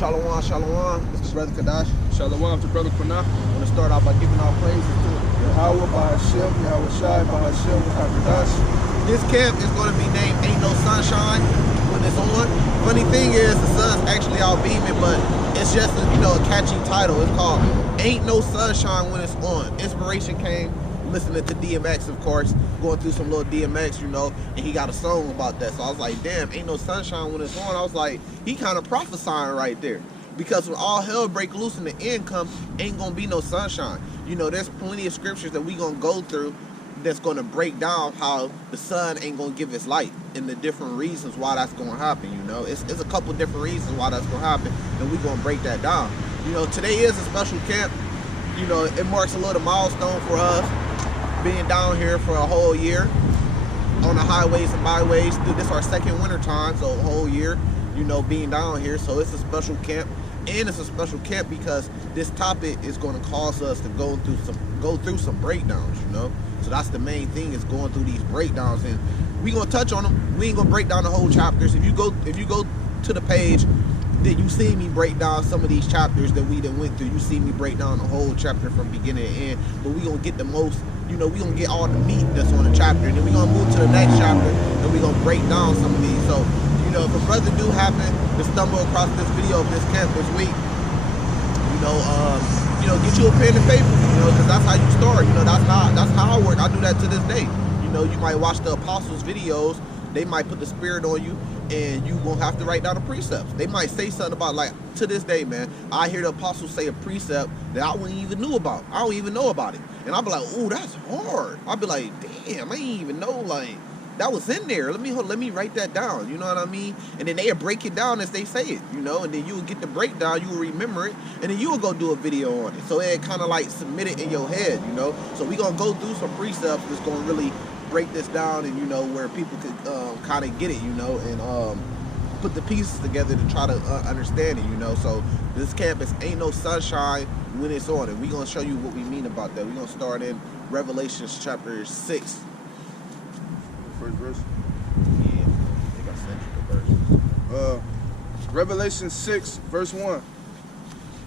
Shalom, shalom. This is Brother Kadash. Shalom to Brother Quanah. I want to start off by giving our praises to Yahweh, Bahashem, Yahweh Shai, Bahashem, Kadash. This camp is going to be named Ain't No Sunshine when it's on. Funny thing is, the sun's actually out beaming, but it's just a, a catchy title. It's called Ain't No Sunshine When It's On. Inspiration came listening to DMX, of course, going through some little DMX, and he got a song about that. So I was like, damn, ain't no sunshine when it's on. I was like, he kind of prophesying right there. Because when all hell break loose and the end come, ain't gonna be no sunshine. There's plenty of scriptures that we gonna go through that's gonna break down how the sun ain't gonna give its light and the different reasons why that's gonna happen. It's a couple different reasons why that's gonna happen, and we gonna break that down. Today is a special camp. It marks a little milestone for us, being down here for a whole year on the highways and byways. This is our second winter time, so a whole year, being down here. So it's a special camp, and it's a special camp because this topic is going to cause us to go through some breakdowns. So that's the main thing, is going through these breakdowns, and we gonna touch on them. We ain't gonna break down the whole chapters. If you go to the page, then you see me break down some of these chapters that we done went through. You see me break down the whole chapter from beginning to end, but we gonna get the most. We gonna get all the meat that's on the chapter, and then we gonna move to the next chapter, and we gonna break down some of these. So, if a brother do happen to stumble across this video of this camp this week, get you a pen and paper, because that's how you start. That's how I work. I do that to this day. You might watch the apostles' videos. They might put the spirit on you, and you gonna have to write down the precepts. They might say something about, like, to this day, man, I hear the apostles say a precept that I wouldn't even knew about. I don't even know about it. And I'll be like, ooh, that's hard. I'll be like, damn, I ain't even know, like, that was in there. Let me write that down. You know what I mean? And then they'll break it down as they say it, and then you will get the breakdown, you will remember it, and then you will go do a video on it. So it kind of like submit it in your head, So we gonna go through some precepts that's gonna really break this down, and where people could kind of get it, and put the pieces together to try to understand it, So this campus ain't no sunshine when it's on, and we gonna show you what we mean about that. We gonna start in Revelation chapter 6. First verse. Yeah, I think I sent you the verse. Revelation 6, verse 1.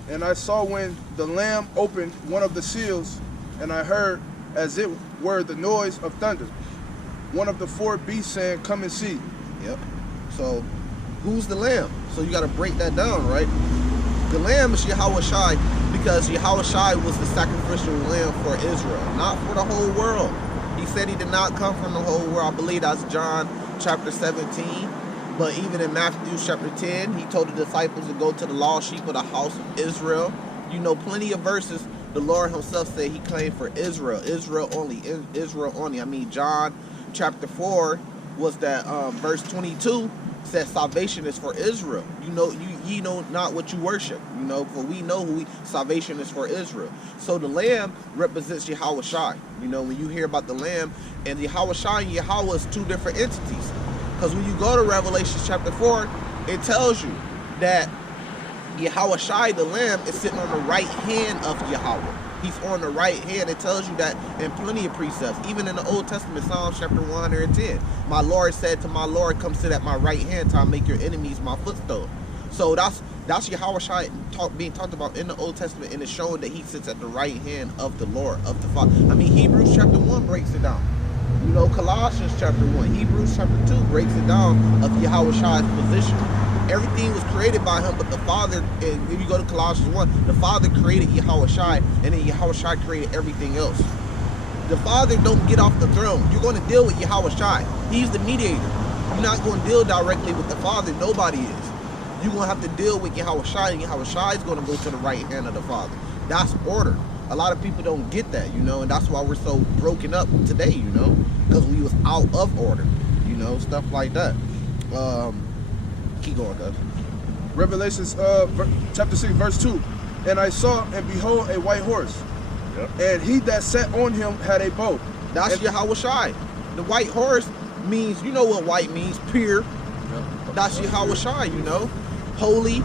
And I saw when the Lamb opened one of the seals, and I heard as it were the noise of thunder. One of the four beasts saying, "Come and see." Yep. So, who's the Lamb? So you got to break that down, right? The Lamb is Yahweh Shai, because Yahweh Shai was the sacrificial lamb for Israel, not for the whole world. He said he did not come from the whole world. I believe that's John chapter 17. But even in Matthew chapter 10, he told the disciples to go to the lost sheep of the house of Israel. Plenty of verses. The Lord himself said he claimed for Israel. Israel only. Israel only. I mean, John chapter 4 was that verse 22 said salvation is for Israel. Ye know not what you worship. For we know salvation is for Israel. So the Lamb represents Yahweh Shai. When you hear about the Lamb, and Yahweh Shai and Yahweh is two different entities. Because when you go to Revelation chapter 4, it tells you that Yahweh Shai, the Lamb, is sitting on the right hand of Yahweh. He's on the right hand. It tells you that in plenty of precepts. Even in the Old Testament, Psalms chapter 110. My Lord said to my Lord, "Come sit at my right hand till I make your enemies my footstool." So that's Yahweh Shai being talked about in the Old Testament, and it's showing that he sits at the right hand of the Lord, of the Father. I mean, Hebrews chapter 1 breaks it down. Colossians chapter 1, Hebrews chapter 2 breaks it down of Yahweh Shai's position. Everything was created by him, but the Father, and if you go to Colossians 1, the Father created Yahweh Shai, and then Yahweh Shai created everything else. The Father don't get off the throne. You're going to deal with Yahweh Shai. He's the mediator. You're not going to deal directly with the Father. Nobody is. You're going to have to deal with Yahweh Shai, and Yahweh Shai is going to go to the right hand of the Father. That's order. A lot of people don't get that, and that's why we're so broken up today, because we was out of order, stuff like that. Keep going, guys. Revelation chapter 6, verse 2. And I saw, and behold, a white horse. Yep. And he that sat on him had a bow. That's Yahweh Shai. The white horse means, what white means, pure. Yep. That's Yahweh Shai, Holy.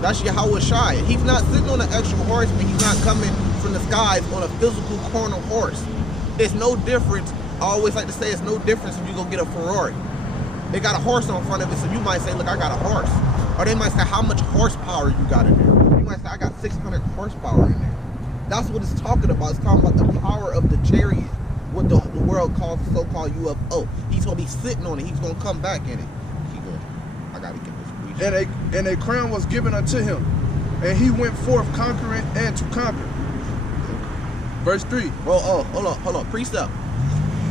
That's Yahweh Shai. He's not sitting on an actual horse, but he's not coming from the skies on a physical carnal horse. It's no difference. I always like to say it's no difference if you go get a Ferrari. They got a horse on front of it, so you might say, look, I got a horse. Or they might say, how much horsepower you got in there? You might say, I got 600 horsepower in there. That's what it's talking about. It's talking about the power of the chariot, what the world calls the so-called UFO. He's going to be sitting on it. He's going to come back in it. Keep going. I got to get this. And a crown was given unto him, and he went forth conquering and to conquer. Verse 3. Oh, hold on. Precept,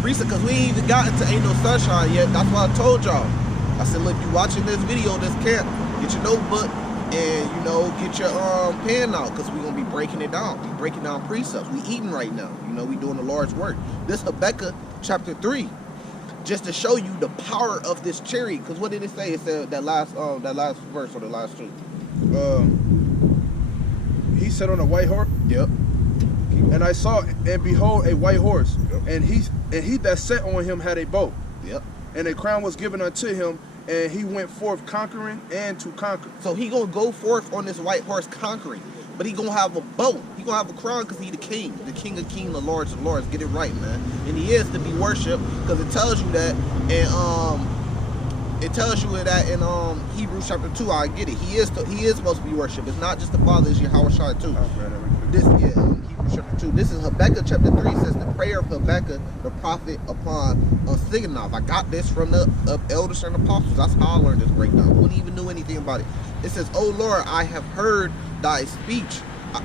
because we ain't even gotten to Ain't No Sunshine yet. That's why I told y'all. I said, look, you watching this video, this camp, get your notebook and, you know, get your pen out, because we're going to be breaking it down. We breaking down precepts. We eating right now. You know, we doing the Lord's work. This Habakkuk chapter 3, just to show you the power of this chariot. Because what did it say? It said that last verse or the last two. He sat on a white horse. Yep. And I saw, and behold, a white horse. Yep. And he that sat on him had a bow. Yep. And a crown was given unto him, and he went forth conquering and to conquer. So he gonna go forth on this white horse conquering, but he gonna have a bow. He gonna have a crown because he the king of kings, the lords of lords. Get it right, man. And he is to be worshipped, because it tells you that, and it tells you that in Hebrews chapter 2. I get it. He is supposed to be worshipped. It's not just the Father, it's Yahweh Shai too. Hebrews chapter 2. This is Habakkuk chapter 3. It says the prayer of Habakkuk the prophet upon Siganoff. I got this from the elders and apostles. That's how I learned this breakdown. Wouldn't even know anything about it. It says, "O Lord, I have heard thy speech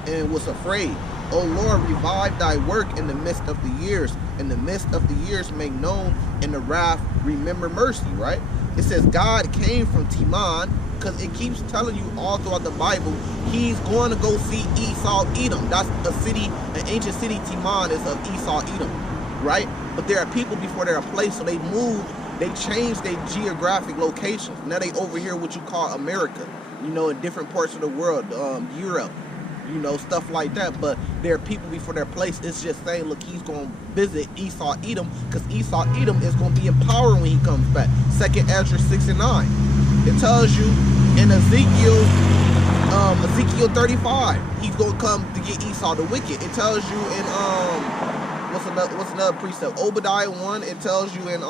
and was afraid. O Lord, revive thy work in the midst of the years. In the midst of the years make known, in the wrath remember mercy," right? It says God came from Teman, because it keeps telling you all throughout the Bible, he's going to go see Esau, Edom. That's a city, an ancient city. Teman is of Esau, Edom, right? But there are people before they're a place, so they moved, they changed their geographic locations. Now they over here what you call America, you know, in different parts of the world, Europe, you know, stuff like that. But there are people before their place. It's just saying, look, he's going to visit Esau, Edom, because Esau, Edom is going to be in power when he comes back. 2nd Ezra 6 and 9. It tells you in Ezekiel 35, he's gonna come to get Esau the wicked. It tells you in what's another precept? Obadiah 1. It tells you in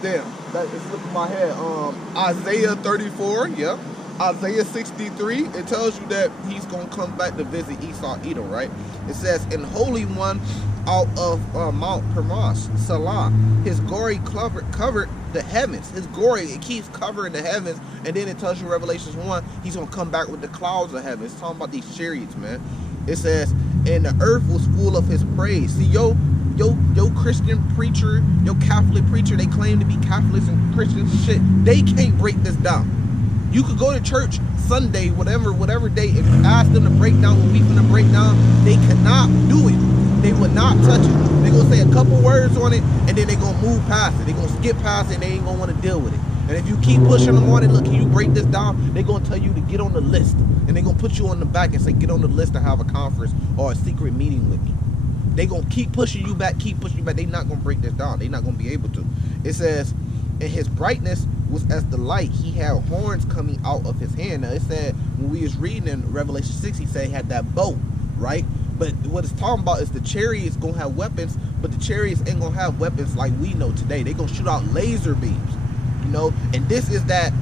damn, that is slipping my head. Isaiah 34. Yep. Isaiah 63. It tells you that he's gonna come back to visit Esau, Edom, right? It says, "In Holy One out of Mount Permas, Salah, his glory covered the heavens." His glory, it keeps covering the heavens. And then it tells you Revelations 1, he's gonna come back with the clouds of heaven. It's talking about these chariots, man. It says, "And the earth was full of his praise." See, yo Christian preacher, yo Catholic preacher, they claim to be Catholics and Christians and shit. They can't break this down. You could go to church Sunday, whatever day, and ask them to break down what we finna break down. They cannot do it. They would not touch it. They're gonna say a couple words on it, and then they're gonna move past it. They're gonna skip past it, and they ain't gonna want to deal with it. And if you keep pushing them on it, look, can you break this down? They're gonna tell you to get on the list, and they're gonna put you on the back and say, get on the list to have a conference or a secret meeting with me. They're gonna keep pushing you back, They're not gonna break this down. They're not gonna be able to. It says, "And his brightness was as the light. He had horns coming out of his hand." Now it said, when we was reading in Revelation 6, he said he had that bow, right? But what it's talking about is the chariots gonna have weapons, but the chariots ain't gonna have weapons like we know today. They gonna shoot out laser beams, you know? And this is that,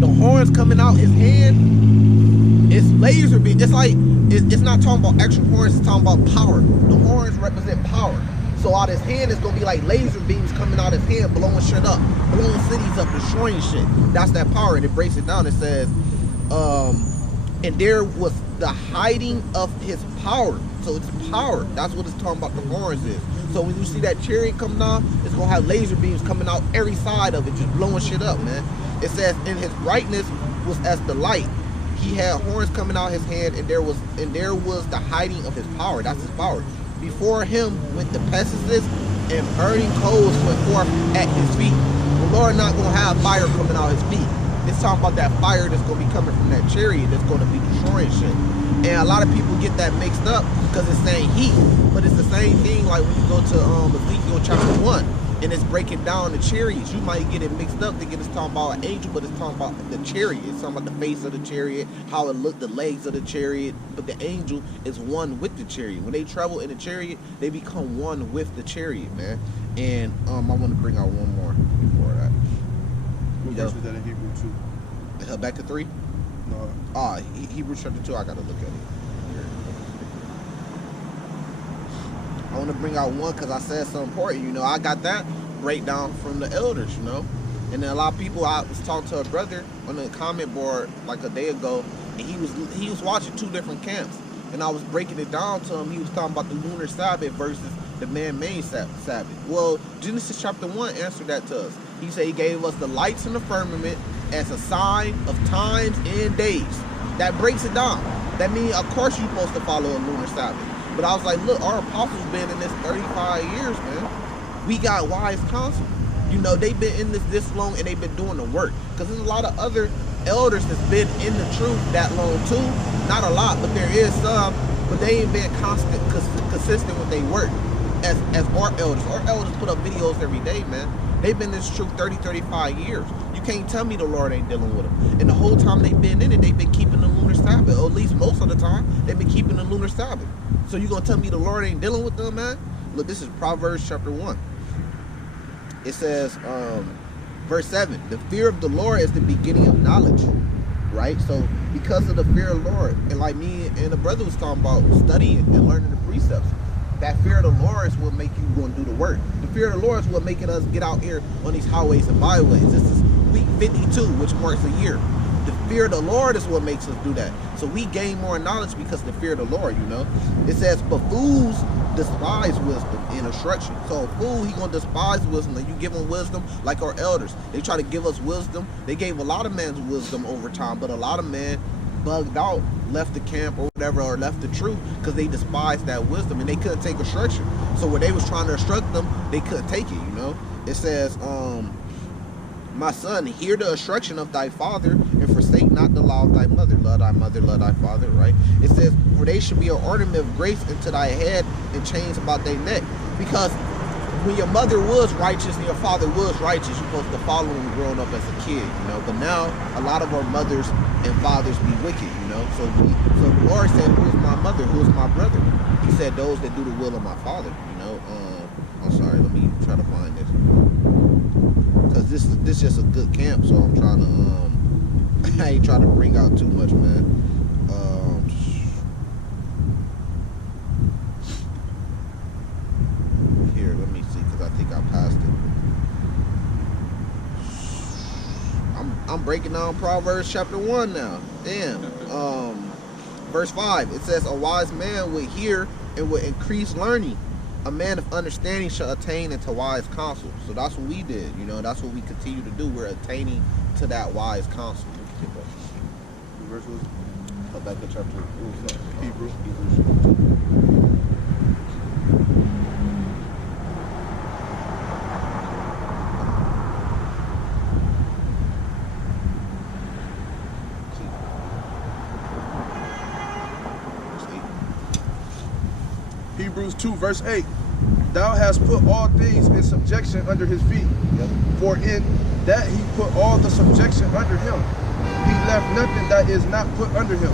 the horns coming out his hand, it's laser beam. It's like, it's not talking about actual horns, it's talking about power. The horns represent power. So out his hand is gonna be like laser beams coming out his hand, blowing shit up, blowing cities up, destroying shit. That's that power. And it breaks it down. It says, and there was the hiding of his power. So it's power. That's what it's talking about. The horns is. So when you see that chariot come down, it's gonna have laser beams coming out every side of it, just blowing shit up, man. It says, "In his brightness was as the light. He had horns coming out his hand, and there was the hiding of his power." That's his power. "Before him went the pestilence, and burning coals went forth at his feet." The Lord not gonna have fire coming out his feet. It's talking about that fire that's gonna be coming from that chariot that's gonna be destroying shit. And a lot of people get that mixed up because it's saying heat, but it's the same thing like when you go to Ezekiel chapter 1 and it's breaking down the chariots. You might get it mixed up thinking it's talking about an angel, but it's talking about the chariot. It's talking about the face of the chariot, how it looked, the legs of the chariot. But the angel is one with the chariot. When they travel in the chariot, they become one with the chariot, man. And I want to bring out one more before that. What verse was that in Hebrew 2? Habakkuk 3? No. Hebrews chapter 2, I gotta look at it. I want to bring out one because I said something important. You know, I got that breakdown from the elders, you know. And then a lot of people, I was talking to a brother on the comment board like a day ago, and he was watching two different camps. And I was breaking it down to him. He was talking about the lunar Sabbath versus the man-made Sabbath. Well, Genesis chapter 1 answered that to us. He said he gave us the lights in the firmament as a sign of times and days. That breaks it down. That means, of course, you're supposed to follow a lunar Sabbath. But I was like, look, our apostles been in this 35 years, man. We got wise counsel. You know, they've been in this long and they've been doing the work. Because there's a lot of other elders that's been in the truth that long too. Not a lot, but there is some. But they ain't been consistent with their work as our elders. Our elders put up videos every day, man. They've been in this truth 30, 35 years. You can't tell me the Lord ain't dealing with them. And the whole time they've been in it, they've been keeping the lunar Sabbath. Or at least most of the time, they've been keeping the lunar Sabbath. So you gonna tell me the Lord ain't dealing with them, man? Look, this is Proverbs chapter 1. It says, verse 7, the fear of the Lord is the beginning of knowledge, right? So because of the fear of the Lord, and like me and the brother was talking about studying and learning the precepts, that fear of the Lord is what make you go and do the work. The fear of the Lord is what making us get out here on these highways and byways. This is week 52, which marks a year. The fear of the Lord is what makes us do that. So we gain more knowledge because of the fear of the Lord, you know. It says, but fools despise wisdom and instruction. So a fool, he gonna despise wisdom. And you give him wisdom like our elders. They try to give us wisdom. They gave a lot of men's wisdom over time, but a lot of men bugged out, left the camp or whatever, or left the truth because they despised that wisdom and they couldn't take instruction. So when they was trying to instruct them, they couldn't take it, you know. It says, my son, hear the instruction of thy father, and forsake not the law of thy mother. Love thy mother, love thy father, right? It says, for they should be an ornament of grace into thy head and chains about thy neck. Because when your mother was righteous and your father was righteous, you're supposed to follow them growing up as a kid, you know. But now, a lot of our mothers and fathers be wicked, you know. So the Lord said, who is my mother? Who is my brother? He said, those that do the will of my father, you know. I'm sorry, let me try to find this. Because this is just a good camp, so I'm trying to, I ain't trying to bring out too much, man. Here, let me see, because I think I passed it. I'm breaking down Proverbs chapter 1 now. Damn. Verse 5, it says, a wise man would hear and would increase learning. A man of understanding shall attain into wise counsel. So that's what we did, you know. That's what we continue to do. We're attaining to that wise counsel. Verse was Habakkuk chapter 2. Hebrews. Hebrews 2, verse 8. Thou hast put all things in subjection under his feet. Yep. For in that he put all the subjection under him. He left nothing that is not put under him.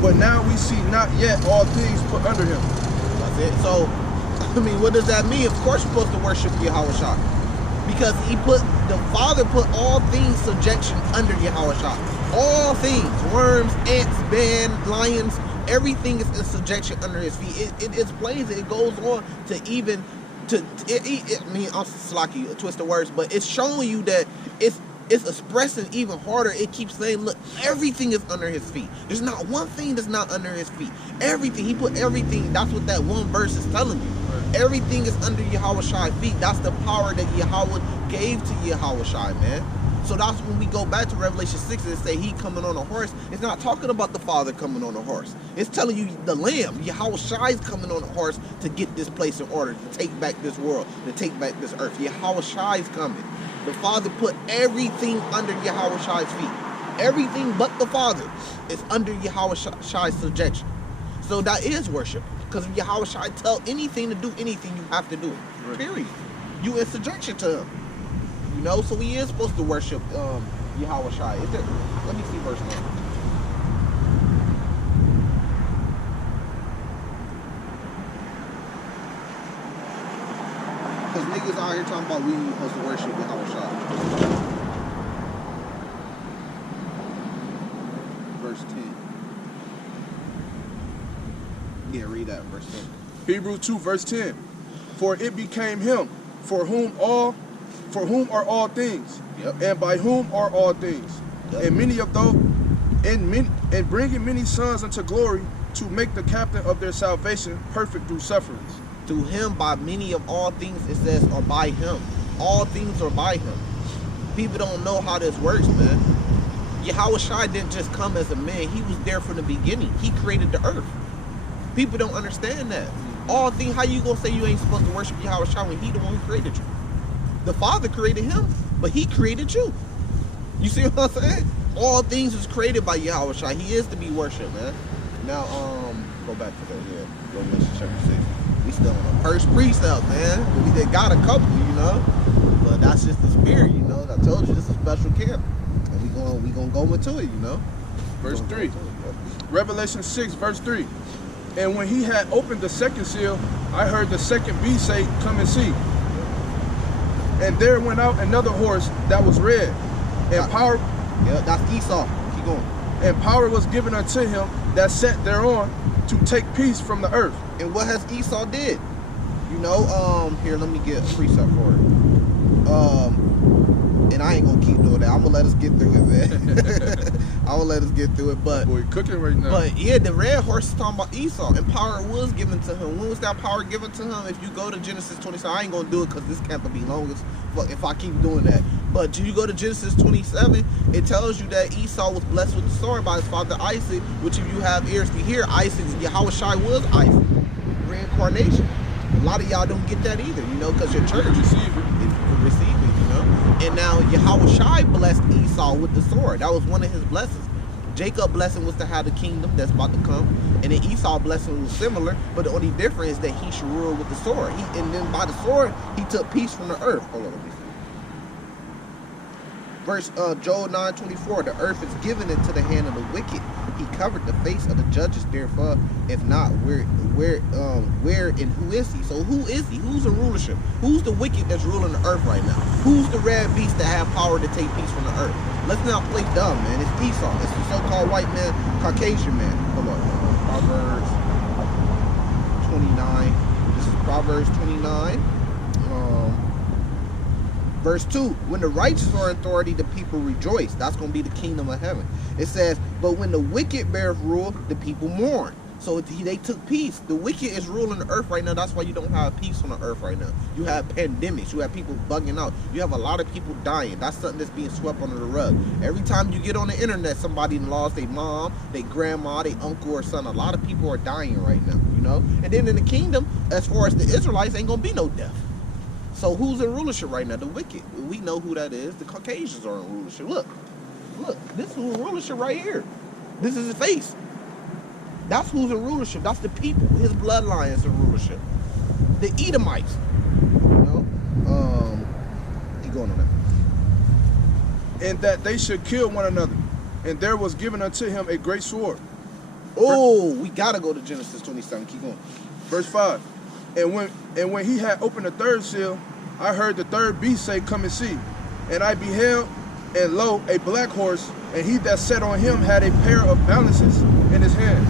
But now we see not yet all things put under him. That's it. So, I mean, what does that mean? Of course you're supposed to worship Yahushua. Because the Father put all things subjection under Yahushua. All things. Worms, ants, man, lions, everything is in subjection under his feet. It explains it. It goes on to even I mean, I'm slocky, twist the words, but it's showing you that it's expressing even harder. It keeps saying, look, everything is under his feet. There's not one thing that's not under his feet. Everything. He put everything. That's what that one verse is telling you. Everything is under Yahushua's feet. That's the power that Yahweh gave to Yahushua, man. So that's when we go back to Revelation 6 and say he coming on a horse. It's not talking about the Father coming on a horse. It's telling you the Lamb, Yahushua, is coming on a horse to get this place in order, to take back this world, to take back this earth. Yahushua is coming. The Father put everything under Yahushua's feet. Everything but the Father is under Yahushua's subjection. So that is worship. Because if Yahushua tell anything to do anything, you have to do it. Right. Period. You in subjection to him. You know, so we is supposed to worship Yahushua. Let me see verse 9. Because niggas out here talking about we supposed to worship Yahushua. verse 10. Yeah, read that verse 10. Hebrews 2, verse 10. For it became him, for whom are all things, Yep. and by whom are all things. Yep. And many of those, and bringing many sons unto glory, to make the captain of their salvation perfect through sufferings. Through him, by many of all things, it says, or by him. All things are by him. People don't know how this works, man. Yahweh Shai didn't just come as a man. He was there from the beginning. He created the earth. People don't understand that. All things, how you gonna say you ain't supposed to worship Yahweh Shai when he the one who created you? The Father created him, but he created you. You see what I'm saying? All things was created by Yahweh Shai. He is to be worshipped, man. Now, go back to that, yeah. Revelation chapter 6. We still on the first precept, man. We did got a couple, you know. But that's just the spirit, you know. I told you this is a special camp. And we gonna go into it, you know. Verse 3. Revelation 6, verse 3. And when he had opened the second seal, I heard the second beast say, Come and see. And there went out another horse that was red, and power. Yeah, that's Esau. Keep going. And power was given unto him that sat thereon to take peace from the earth. And what has Esau did? You know, here, let me get a precept for it. And I ain't gonna keep doing that. I'm gonna let us get through it, man. I'm gonna let us get through it, but boy, cooking right now. But yeah, the red horse is talking about Esau, and power was given to him. When was that power given to him? If you go to Genesis 27, I ain't gonna do it because this camp will be long as fuck if I keep doing that. But you go to Genesis 27, it tells you that Esau was blessed with the sword by his father Isaac, which if you have ears to hear, Yahweh Shai was Isaac, reincarnation. A lot of y'all don't get that either, you know, because your church receive it, you know. And now Yahweh Shai blessed Esau with the sword. That was one of his blessings. Jacob's blessing was to have the kingdom that's about to come, and then Esau's blessing was similar, but the only difference is that he should rule with the sword. And then by the sword, he took peace from the earth. Hold on, let me see. Verse Joel 9:24, the earth is given into the hand of the wicked. He covered the face of the judges therefore. If not, where and who is he? So who is he? Who's the rulership? Who's the wicked that's ruling the earth right now? Who's the red beast that have power to take peace from the earth? Let's not play dumb, man. It's Esau. It's the so-called white man, Caucasian man. Hold on. Proverbs 29. This is Proverbs 29. Verse 2, when the righteous are in authority, the people rejoice. That's going to be the kingdom of heaven. It says, but when the wicked beareth rule, the people mourn. So they took peace. The wicked is ruling the earth right now. That's why you don't have peace on the earth right now. You have pandemics. You have people bugging out. You have a lot of people dying. That's something that's being swept under the rug. Every time you get on the internet, somebody lost their mom, their grandma, their uncle or son. A lot of people are dying right now, you know? And then in the kingdom, as far as the Israelites, ain't going to be no death. So who's in rulership right now? The wicked. We know who that is. The Caucasians are in rulership. Look, this is who's in rulership right here. This is his face. That's who's in rulership. That's the people. His bloodline is in rulership. The Edomites. You know? Keep going on that. And that they should kill one another. And there was given unto him a great sword. Oh, we gotta go to Genesis 27. Keep going. Verse 5. And when he had opened the third seal, I heard the third beast say, Come and see. And I beheld, and lo, a black horse, and he that sat on him had a pair of balances in his hand.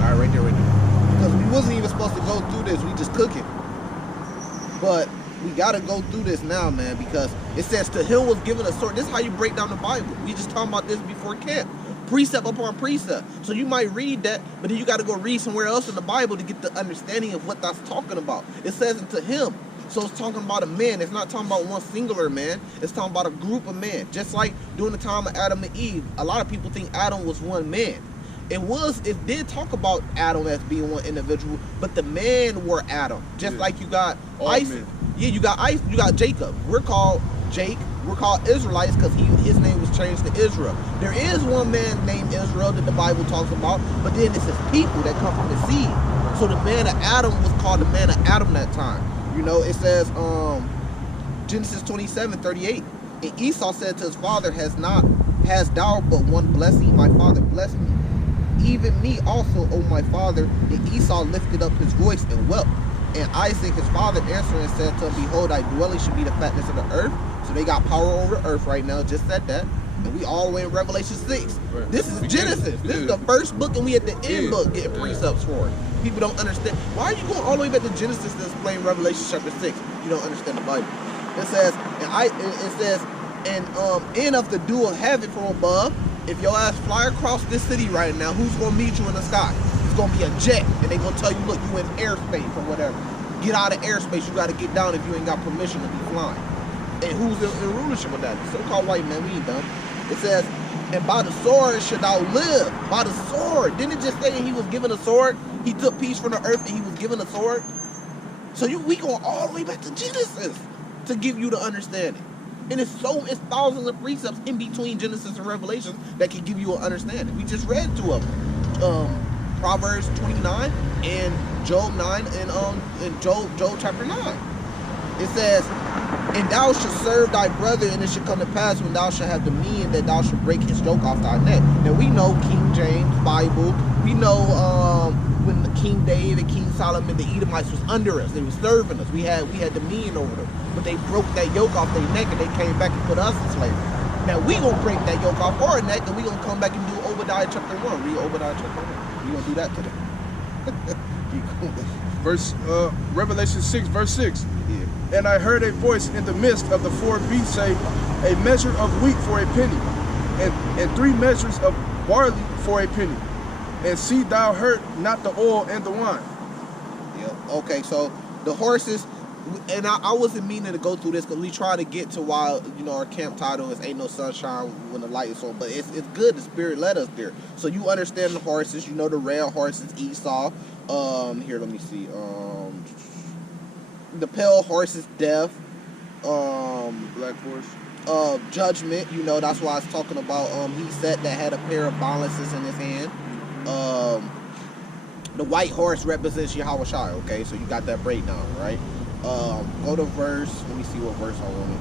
All right, right there. Because we wasn't even supposed to go through this. We just cooking. But we got to go through this now, man, because it says to him was given a sword. This is how you break down the Bible. We just talking about this before camp. Precept upon precept. So you might read that, but then you got to go read somewhere else in the Bible to get the understanding of what that's talking about. It says to him. So it's talking about a man. It's not talking about one singular man. It's talking about a group of men. Just like during the time of Adam and Eve, a lot of people think Adam was one man. It did talk about Adam as being one individual, but the men were Adam. Just like you got Isaac. Yeah, you got Jacob. We're called Jake. We're called Israelites because his name was changed to Israel. There is one man named Israel that the Bible talks about, but then it's his people that come from the seed. So the man of Adam was called the man of Adam that time. You know, it says Genesis 27:38. And Esau said to his father, Has thou but one blessing? My father blessed me. Even me also, O my father. And Esau lifted up his voice and wept. And Isaac, his father, answered and said to him, Behold, thy dwelling should be the fatness of the earth. So they got power over earth right now, just said that. And we all the way in Revelation 6. Right. This is We Genesis. did. This is the first book, and we at the end Yeah. book getting precepts for it. People don't understand. Why are you going all the way back to Genesis to explain Revelation chapter 6? You don't understand the Bible. It says, and end of the dew of heaven from above. If your ass fly across this city right now, who's gonna meet you in the sky? It's gonna be a jet, and they gonna tell you, look, you in airspace or whatever. Get out of airspace. You gotta get down if you ain't got permission to be flying. And who's in rulership of that? The so-called white man. We ain't done. It says, and by the sword should thou live. By the sword. Didn't it just say he was given a sword? He took peace from the earth and he was given a sword. So we going all the way back to Genesis to give you the understanding. And it's thousands of precepts in between Genesis and Revelation that can give you an understanding. We just read two of them. Proverbs 29 and Job 9 and Job chapter 9. It says, and thou shalt serve thy brother, and it shall come to pass when thou shalt have dominion that thou shalt break his yoke off thy neck. Now we know King James Bible. We know when the King David, King Solomon, the Edomites was under us. They were serving us. We had dominion over them. But they broke that yoke off their neck, and they came back and put us in slavery. Now we gonna break that yoke off our neck, and we gonna come back and do Obadiah chapter 1. Read Obadiah chapter 1. We gonna do that today. Revelation 6, verse 6. Yeah. And I heard a voice in the midst of the four beasts say, a measure of wheat for a penny, and 3 measures of barley for a penny. And see thou hurt not the oil and the wine. Yeah. Okay, so the horses, and I wasn't meaning to go through this because we try to get to why, our camp title is Ain't No Sunshine When the Light is On, but it's good. The Spirit led us there. So you understand the horses, the red horses, Esau. Here, let me see. The pale horse is death. Black horse. Judgment, that's why I was talking about he said that had a pair of balances in his hand. The white horse represents Yahweh Shai, okay? So you got that breakdown, right? Go to verse, let me see what verse I wanted.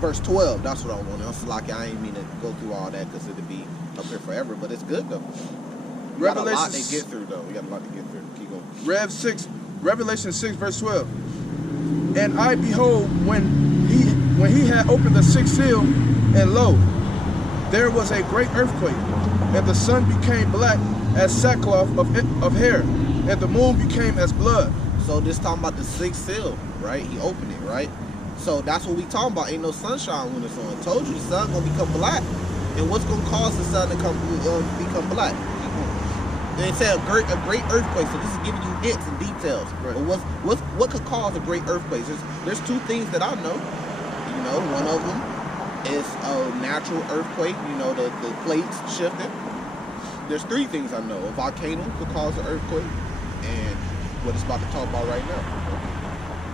Verse 12, that's what I wanted. I was like, I ain't mean to go through all that because it'd be up here forever, but it's good though. We got a lot to get through though. We got a lot to get through. Keep going. Revelation 6, verse 12. And I behold, when he had opened the 6th seal, and lo, there was a great earthquake, and the sun became black as sackcloth of hair, and the moon became as blood. So this talking about the 6th seal, right? He opened it, right? So that's what we talking about. Ain't no sunshine when it's on. I told you the sun gonna become black. And what's gonna cause the sun to become black? They said a great earthquake. So this is giving you hints and details. Right. But what could cause a great earthquake? There's 2 things that I know. One of them is a natural earthquake. The plates shifting. There's 3 things I know. A volcano could cause an earthquake, and what it's about to talk about right now.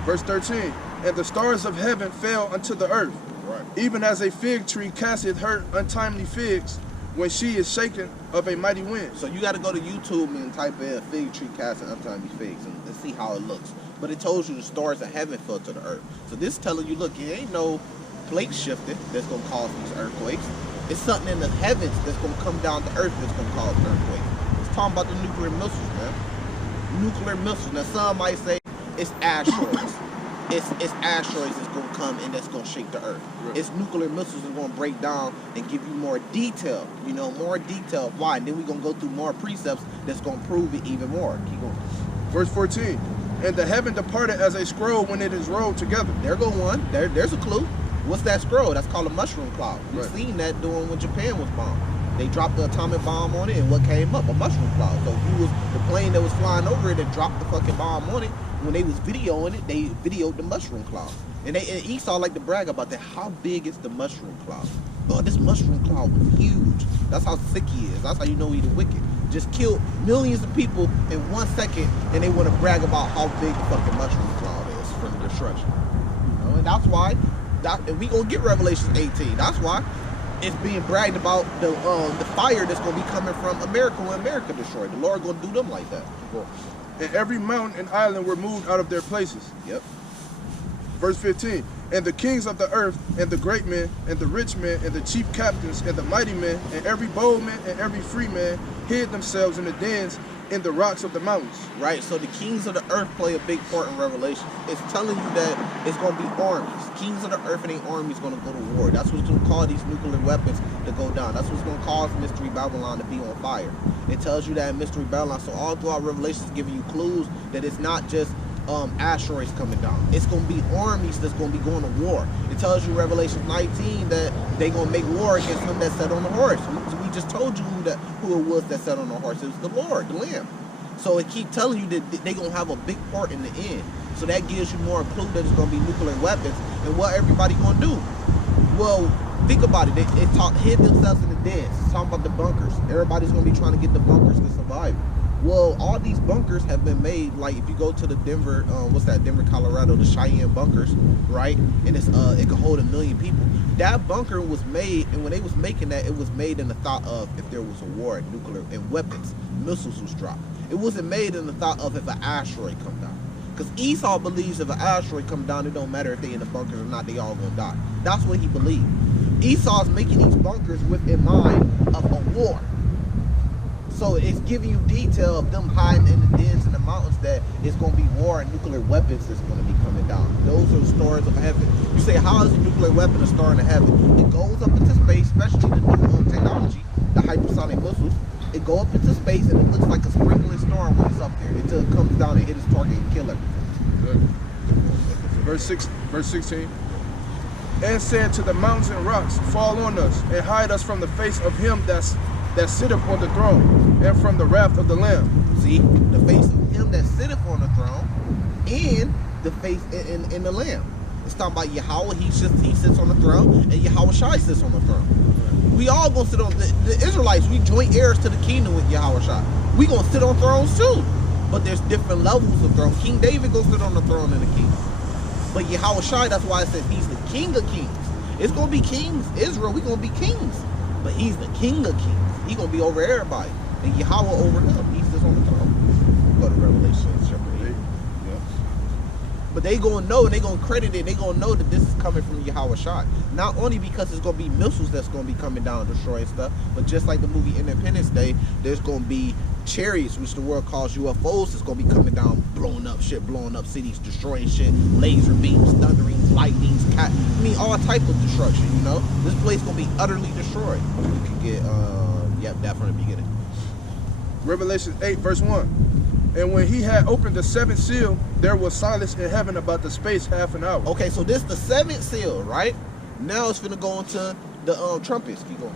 Verse 13. And the stars of heaven fell unto the earth, Right. even as a fig tree casteth her untimely figs when she is shaken of a mighty wind. So you got to go to YouTube and type in fig tree casting untimely figs and see how it looks. But it tells you the stars of heaven fell to the earth. So this is telling you, look, it ain't no plate shifting that's going to cause these earthquakes. It's something in the heavens that's going to come down to earth that's going to cause earthquakes. It's talking about the nuclear missiles, man. Nuclear missiles. Now some might say it's asteroids. It's asteroids that's going to come and that's going to shake the earth. Right. It's nuclear missiles that's going to break down and give you more detail, more detail of why. And then we're going to go through more precepts that's going to prove it even more. Keep going. Verse 14. And the heaven departed as a scroll when it is rolled together. There go one. There's a clue. What's that scroll? That's called a mushroom cloud. We've Right. seen that doing when Japan was bombed. They dropped the atomic bomb on it, and what came up? A mushroom cloud. So the plane that was flying over it and dropped the fucking bomb on it. When they was videoing it, they videoed the mushroom cloud. And Esau like to brag about that. How big is the mushroom cloud? Oh, this mushroom cloud was huge. That's how sick he is. That's how you know he's the wicked. Just killed millions of people in 1 second, and they want to brag about how big the fucking mushroom cloud is from the destruction. And that's why, and we gonna get Revelation 18. That's why it's being bragged about the fire that's gonna be coming from America when America destroyed. The Lord gonna do them like that. And every mountain and island were moved out of their places. Yep. Verse 15. And the kings of the earth, and the great men, and the rich men, and the chief captains, and the mighty men, and every bold man, and every free man, hid themselves in the dens in the rocks of the mountains. Right, so the kings of the earth play a big part in Revelation. It's telling you that it's going to be armies. Kings of the earth and their armies going to go to war. That's what's going to cause these nuclear weapons to go down. That's what's going to cause Mystery Babylon to be on fire. It tells you that in Mystery Babylon. So all throughout Revelation is giving you clues that it's not just asteroids coming down. It's going to be armies that's going to be going to war. It tells you Revelation 19 that they're going to make war against him that sat on the horse. We just told you who it was that sat on the horse. It was the Lord, the Lamb. So it keep telling you that they're going to have a big part in the end. So that gives you more clue that it's going to be nuclear weapons and what everybody going to do. Well, think about it. They hid themselves in the dens. It's talking about the bunkers. Everybody's going to be trying to get the bunkers to survive. Well, all these bunkers have been made. Like if you go to the Denver, Denver, Colorado, the Cheyenne bunkers, right? And it can hold 1 million people. That bunker was made, and when they was making that, it was made in the thought of if there was a war, nuclear and weapons, missiles was dropped. It wasn't made in the thought of if an asteroid come down. Because Esau believes if an asteroid come down, it don't matter if they in the bunkers or not, they all gonna die. That's what he believed. Esau's making these bunkers with in mind of a war. So it's giving you detail of them hiding in the dens in the mountains that it's going to be war and nuclear weapons that's going to be coming down. Those are the stars of heaven. You say, how is a nuclear weapon a star in heaven? It goes up into space, especially the new technology, the hypersonic missiles. It go up into space and it looks like a sprinkling storm when it's up there until it comes down and hit its target and kill everything. Verse 16. And said to the mountains and rocks, fall on us and hide us from the face of him that sitteth on the throne, and from the wrath of the Lamb. See, the face of him that sitteth on the throne, and the face in the Lamb. It's talking about Yahweh. He sits on the throne, and Yahweh Shai sits on the throne. We all gonna sit on the Israelites. We joint heirs to the kingdom with Yahweh Shai. We gonna sit on thrones too, but there's different levels of throne. King David gonna sit on the throne in the kingdom, but Yahweh Shai. That's why it says he's the King of kings. It's gonna be kings. Israel, we gonna be kings, but he's the King of kings. He gonna be over everybody, and Yahweh over him. He sits on the throne. Go to Revelation chapter 8. Yeah. But they gonna know, and they gonna credit it. They gonna know that this is coming from Yahweh Shai. Not only because it's gonna be missiles that's gonna be coming down and destroying stuff, but just like the movie Independence Day, there's gonna be chariots, which the world calls UFOs. It's gonna be coming down, blowing up shit, blowing up cities, destroying shit, laser beams, thunderings, lightnings, all type of destruction. You know, this place gonna be utterly destroyed. We can get that from the beginning. Revelation 8 verse 1. And when he had opened the seventh seal, there was silence in heaven about the space half an hour. Okay, so this the seventh seal, right? Now it's finna go into the trumpets. Keep going.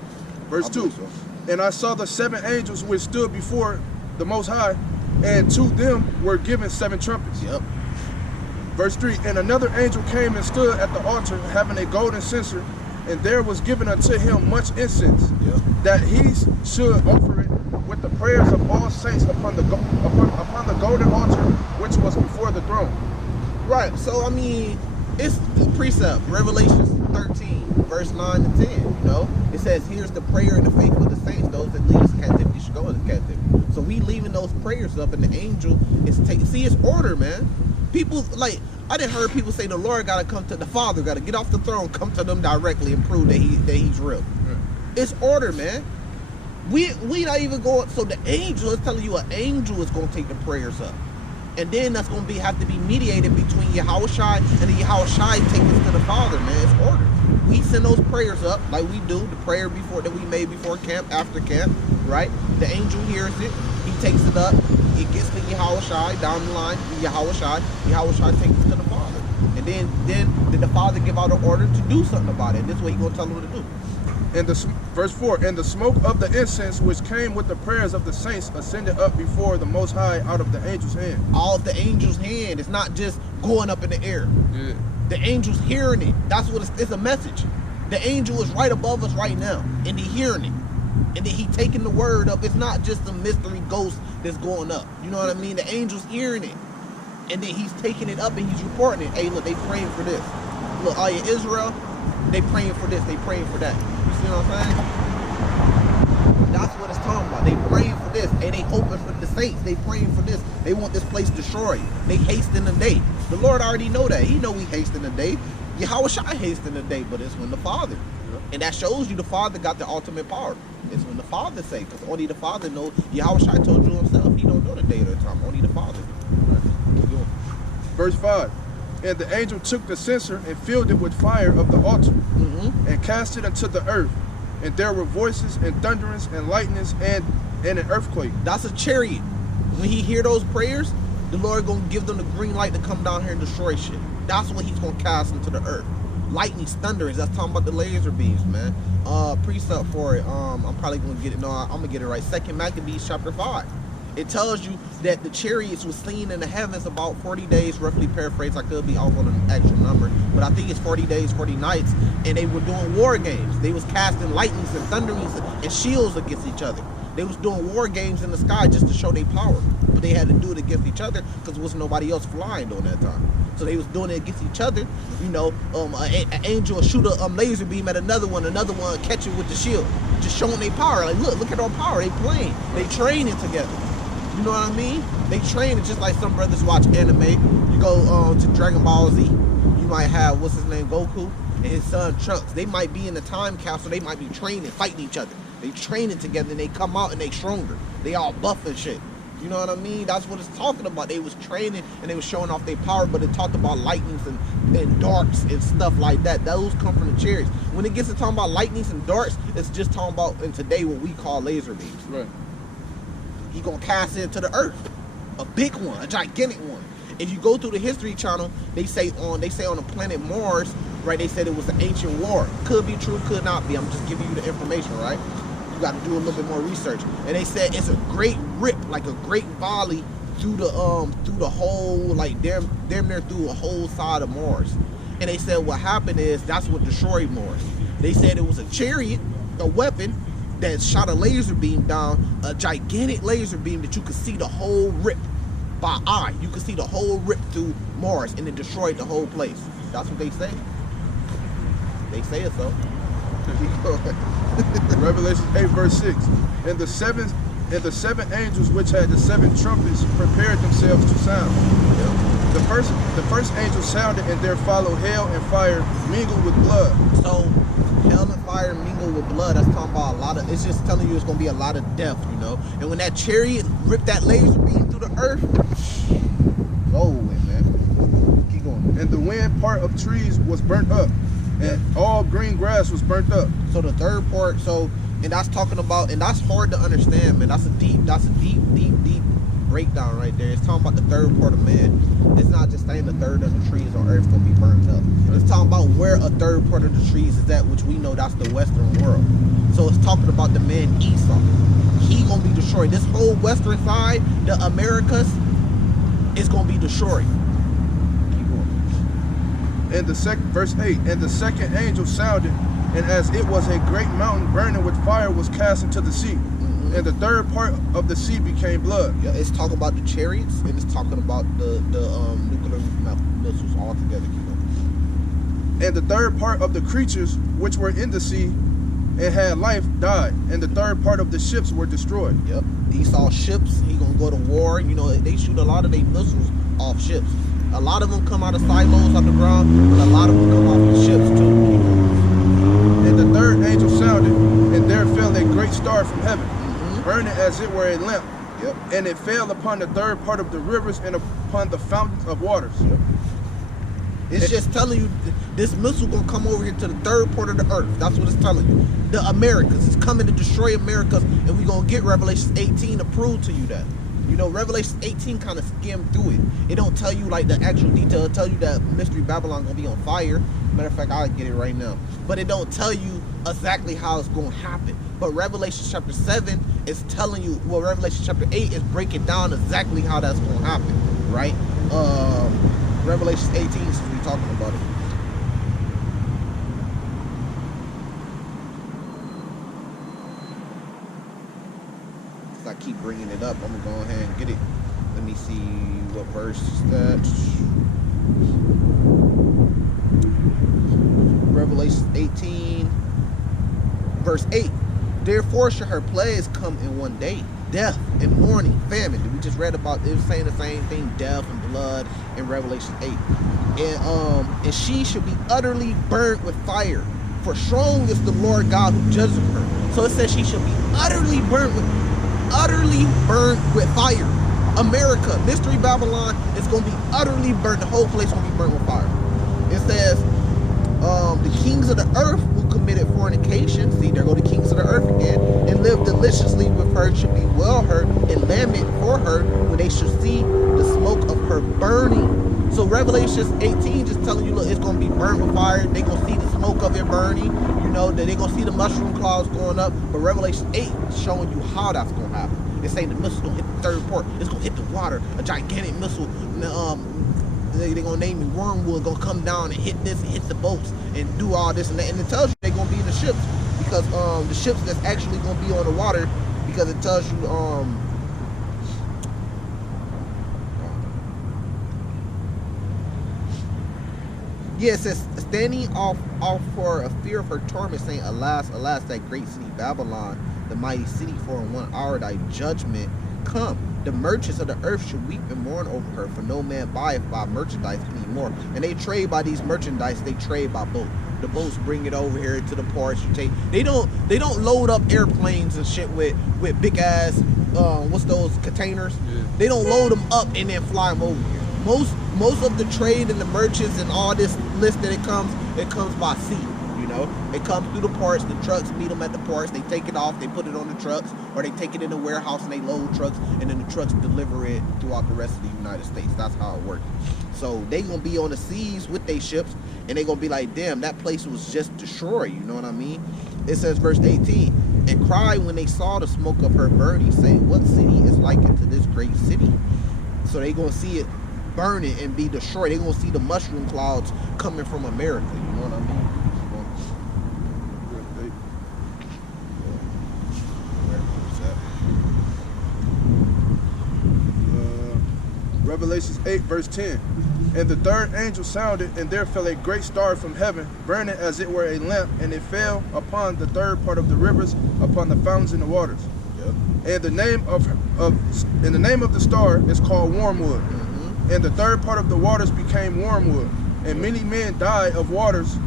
Verse 2. So. And I saw the 7 angels which stood before the Most High, and to them were given 7 trumpets. Yep. Verse 3. And another angel came and stood at the altar, having a golden censer, and there was given unto him much incense, that he should offer it with the prayers of all saints upon the golden altar which was before the throne. Right. So I mean, it's the precept, Revelation 13, verse 9 and 10. You know, it says, "Here's the prayer and the faith of the saints; those that lead us captivity should go into captivity." So we leaving those prayers up, and the angel is taking. See, it's order, man. People like. I didn't heard people say the Lord got to come to the Father, got to get off the throne, come to them directly and prove that he's real. It's order, man. We not even going. So the angel is telling you an angel is going to take the prayers up, and then that's going to have to be mediated between Yahweh Shai and the Yahweh Shai take us to the Father, man. It's order. We send those prayers up like we do the prayer before that we made before camp, after camp, right? The angel hears it, he takes it up. It gets to Yahweh Shai, down the line, Yahweh Shai takes it to the Father. And then the Father give out an order to do something about it. And this is what he's going to tell them to do. And verse 4, and the smoke of the incense which came with the prayers of the saints ascended up before the Most High out of the angel's hand. All of the angel's hand. It's not just going up in the air. Yeah. The angel's hearing it. That's what it's a message. The angel is right above us right now, and he hearing it. And then he taking the word up. It's not just a mystery ghost that's going up. You know what I mean? The angel's hearing it. And then he's taking it up and he's reporting it. Hey, look, they praying for this. Look, all you Israel, they praying for this, they praying for that. You see what I'm saying? That's what it's talking about. They praying for this, and they hoping for the saints. They praying for this. They want this place destroyed. They hasten the day. The Lord already know that. He know we hasten the day. Yahushua hastened the day, but it's when the Father. And that shows you the Father got the ultimate power. It's when the Father say, because only the Father knows. Yahushua told you himself, he don't know the day or the time. Only the Father. Keep going. Verse 5. And the angel took the censer and filled it with fire of the altar, and cast it into the earth. And there were voices and thunderings and lightnings and an earthquake. That's a chariot. When he hear those prayers, the Lord gonna give them the green light to come down here and destroy shit. That's what he's gonna cast into the earth. Lightnings, thunderings. That's talking about the laser beams, man. Precept for it. I'm probably gonna get it. No, I'm gonna get it right. 2 Maccabees chapter 5. It tells you that the chariots was seen in the heavens about 40 days, roughly paraphrased. I could be off on an actual number, but I think it's 40 days, 40 nights, and they were doing war games. They was casting lightnings and thunderings and shields against each other. They was doing war games in the sky just to show their power, but they had to do it against each other because there was nobody else flying during that time. So they was doing it against each other. You know, an angel will shoot a laser beam at another one catch it with the shield, just showing their power. Like, look at our power. They playing, they training together. You know what I mean? They train it just like some brothers watch anime. You go to Dragon Ball Z, you might have, what's his name, Goku, and his son Trunks. They might be in the time capsule. They might be training, fighting each other. They training together and they come out and they stronger. They all buff and shit. You know what I mean? That's what it's talking about. They was training and they was showing off their power, but it talked about lightnings and darts and stuff like that. Those come from the chariots. When it gets to talking about lightnings and darts, it's just talking about in today what we call laser beams. Right. He gonna cast it into the earth, a big one, a gigantic one. If you go through the History Channel, they say on the planet Mars, right? They said it was an ancient war. Could be true, could not be. I'm just giving you the information, right? You got to do a little bit more research. And they said it's a great rip, like a great volley through the whole, like damn near through a whole side of Mars. And they said what happened is that's what destroyed Mars. They said it was a chariot, a weapon that shot a laser beam down, a gigantic laser beam that you could see the whole rip by eye. You could see the whole rip through Mars, and it destroyed the whole place. That's what they say. They say it so. Revelation 8 verse 6. And the seven angels which had the 7 trumpets prepared themselves to sound. The first angel sounded, and there followed hail and fire mingled with blood. So hell and fire mingled with blood. That's talking about a lot of. It's just telling you it's gonna be a lot of death, you know. And when that chariot ripped that laser beam through the earth, oh man, keep going. And the wind part of trees was burnt up, and all green grass was burnt up. So the third part, and that's talking about, and that's hard to understand, man. That's a deep breakdown right there. It's talking about the third part of man. It's not just saying the third of the trees on earth gonna be burned up. It's talking about where a third part of the trees is at, which we know that's the Western world. So it's talking about the man Esau. He gonna be destroyed. This whole western side, the Americas, is gonna be destroyed. Keep going. And the verse 8, and the second angel sounded, and as it was a great mountain burning with fire was cast into the sea. And the third part of the sea became blood. Yeah, it's talking about the chariots, and it's talking about the nuclear missiles all together. And the third part of the creatures which were in the sea and had life died, and the third part of the ships were destroyed. Yep, Esau ships. He gonna go to war. You know, they shoot a lot of their missiles off ships. A lot of them come out of silos on the ground, but a lot of them come off of ships too. And the third angel sounded, and there fell a great star from heaven, burning as it were a lamp. Yep. And it fell upon the third part of the rivers and upon the fountains of waters. Yep. It's just telling you this missile gonna come over here to the third part of the earth. That's what it's telling you. The Americas is coming to destroy Americas, and we're gonna get Revelation 18 to prove to you that. You know, Revelation 18 kind of skimmed through it. It don't tell you like the actual detail. It tell you that Mystery Babylon gonna be on fire. Matter of fact, I'll get it right now. But it don't tell you exactly how it's gonna happen. But Revelation chapter 7 is telling you, well, Revelation chapter 8 is breaking down exactly how that's gonna happen, right? Revelation 18 is we're talking about it. I keep bringing it up. I'm gonna go ahead and get it. Let me see what verse is that. Revelation 18, verse 8. Therefore should her plagues come in one day. Death and mourning, famine. We just read about it was saying the same thing, death and blood in Revelation 8. And she should be utterly burnt with fire. For strong is the Lord God who judges her. So it says she should be utterly burnt with fire. America, Mystery Babylon is gonna be utterly burnt. The whole place gonna be burnt with fire. It says the kings of the earth who committed fornication, see there go the kings of the earth again, and lived deliciously with her should bewail her and lament for her when they should see the smoke of her burning. So Revelation 18 just telling you, look, it's going to be burnt with fire. They're going to see the smoke of it burning. You know, that they're going to see the mushroom clouds going up. But Revelation 8 is showing you how that's going to happen. It's saying the missil's going to hit the third port. It's going to hit the water. A gigantic missile. They're going to name it Wormwood. Going to come down and hit this and hit the boats and do all this and that. And it tells you they're going to be in the ships. Because the ships that's actually going to be on the water. Because it tells you... yeah, it says, standing off for a fear of her torment, saying, alas, alas, that great city Babylon, the mighty city, for in 1 hour thy judgment come. The merchants of the earth should weep and mourn over her, for no man buyeth by merchandise anymore. And they trade by these merchandise, they trade by boat. The boats bring it over here to the ports. You take they don't load up airplanes and shit with big ass what's those containers? Yeah. They don't load them up and then fly them over here. Most of the trade and the merchants and all this list that it comes by sea. You know, it comes through the ports. The trucks meet them at the ports. They take it off. They put it on the trucks, or they take it in the warehouse and they load trucks, and then the trucks deliver it throughout the rest of the United States. That's how it works. So they gonna be on the seas with their ships, and they gonna be like, damn, that place was just destroyed. You know what I mean? It says, verse 18, and cried when they saw the smoke of her burning, saying, what city is likened to this great city? So they gonna see it burning and be destroyed. They're gonna see the mushroom clouds coming from America. You know what I mean? Revelations 8 verse 10. And the third angel sounded, and there fell a great star from heaven, burning as it were a lamp, and it fell upon the third part of the rivers, upon the fountains in the waters. Yep. And the name of the star is called Wormwood. And the third part of the waters became wormwood, and many men died of waters,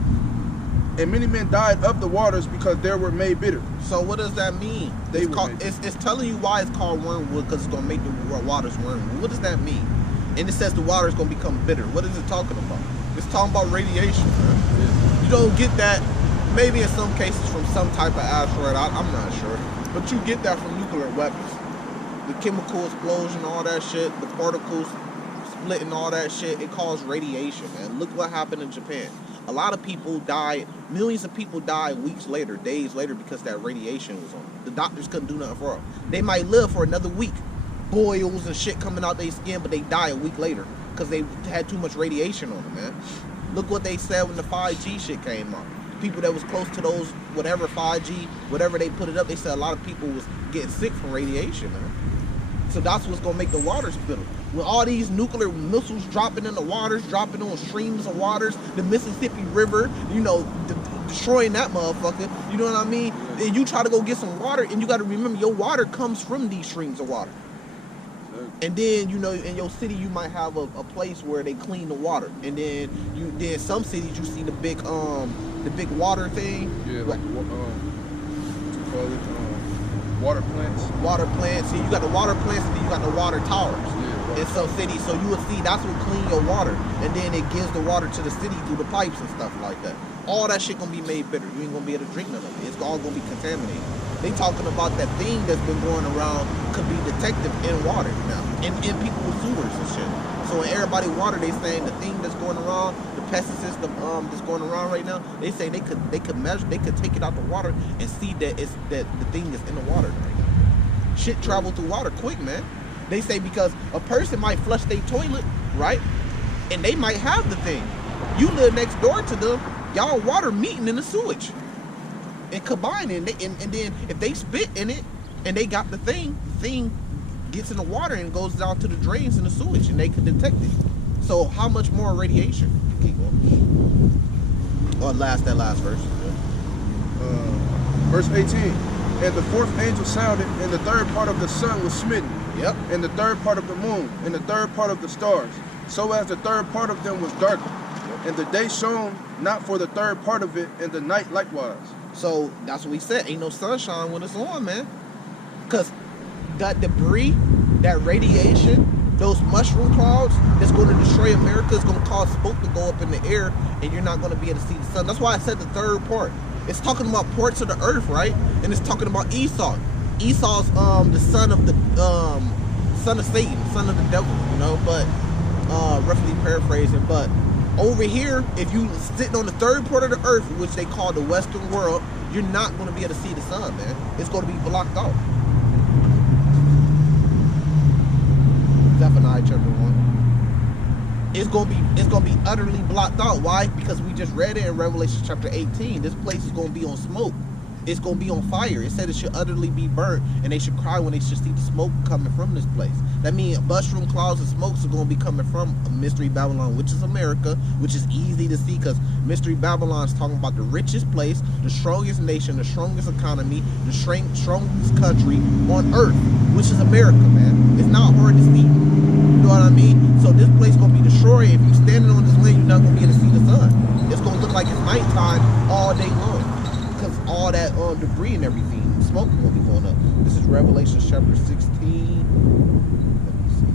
and many men died of the waters because they were made bitter. So what does that mean? It's telling you why it's called wormwood, because it's gonna make the waters wormwood. What does that mean? And it says the water is gonna become bitter. What is it talking about? It's talking about radiation, man. Yeah. You don't get that, maybe in some cases from some type of asteroid. I'm not sure, but you get that from nuclear weapons. The chemical explosion, all that shit, the particles splitting, all that shit, it caused radiation, man. Look what happened in Japan. A lot of people died, millions of people died weeks later, days later, because that radiation was on. The doctors couldn't do nothing for them. They might live for another week, boils and shit coming out their skin, but they die a week later because they had too much radiation on them, man. Look what they said when the 5G shit came out. People that was close to those, whatever 5G, whatever they put it up, they said a lot of people was getting sick from radiation, man. So that's what's gonna make the waters bitter. With all these nuclear missiles dropping in the waters, dropping on streams of waters, the Mississippi River, you know, destroying that motherfucker, you know what I mean? And you try to go get some water, and you gotta remember your water comes from these streams of water. And then, you know, in your city you might have a place where they clean the water. And then some cities you see the big water thing. Yeah, like what you call it? Water plants. Water plants. See, you got the water plants, and then you got the water towers. Yeah, in some cities. So you will see that's what clean your water. And then it gives the water to the city through the pipes and stuff like that. All that shit gonna be made bitter. You ain't gonna be able to drink none of it. It's all gonna be contaminated. They talking about that thing that's been going around could be detected in water now. In people with sewers and shit. So in everybody's water, they saying the thing that's going around, the pesticides that's going around right now, they say they could measure, they could take it out the water and see that it's that the thing is in the water right now. Shit travel through water quick, man. They say because a person might flush their toilet, right? And they might have the thing. You live next door to them, y'all water meeting in the sewage and combining, and then if they spit in it and they got the thing gets in the water and goes down to the drains in the sewage, and they can detect it. So how much more radiation? Keep going. Or that last verse. Verse 18. And the fourth angel sounded, and the third part of the sun was smitten. Yep. And the third part of the moon, and the third part of the stars, so as the third part of them was darkened. And the day shone not for the third part of it, and the night likewise. So that's what we said. Ain't no sunshine when it's on, man. Because that debris, that radiation, those mushroom clouds that's going to destroy America is going to cause smoke to go up in the air, and you're not going to be able to see the sun. That's why I said the third part. It's talking about parts of the earth, right? And it's talking about Esau. Esau's the son of the son of Satan, son of the devil, you know, but roughly paraphrasing. But over here, if you sitting on the third part of the earth, which they call the Western world, you're not going to be able to see the sun, man. It's going to be blocked out. Zephaniah chapter 1. It's gonna be utterly blocked out. Why? Because we just read it in Revelation chapter 18. This place is gonna be on smoke. It's gonna be on fire. It said it should utterly be burnt, and they should cry when they should see the smoke coming from this place. That means mushroom clouds and smokes are gonna be coming from Mystery Babylon, which is America, which is easy to see because Mystery Babylon is talking about the richest place, the strongest nation, the strongest economy, the strongest country on earth, which is America, man. It's not hard to see. You know what I mean? So this place gonna be destroyed. If you're standing on this land, you're not gonna be able to see the sun. It's gonna look like it's nighttime all day long because all that debris and everything, smoke gonna be going up. This is Revelation chapter 16. Let me see,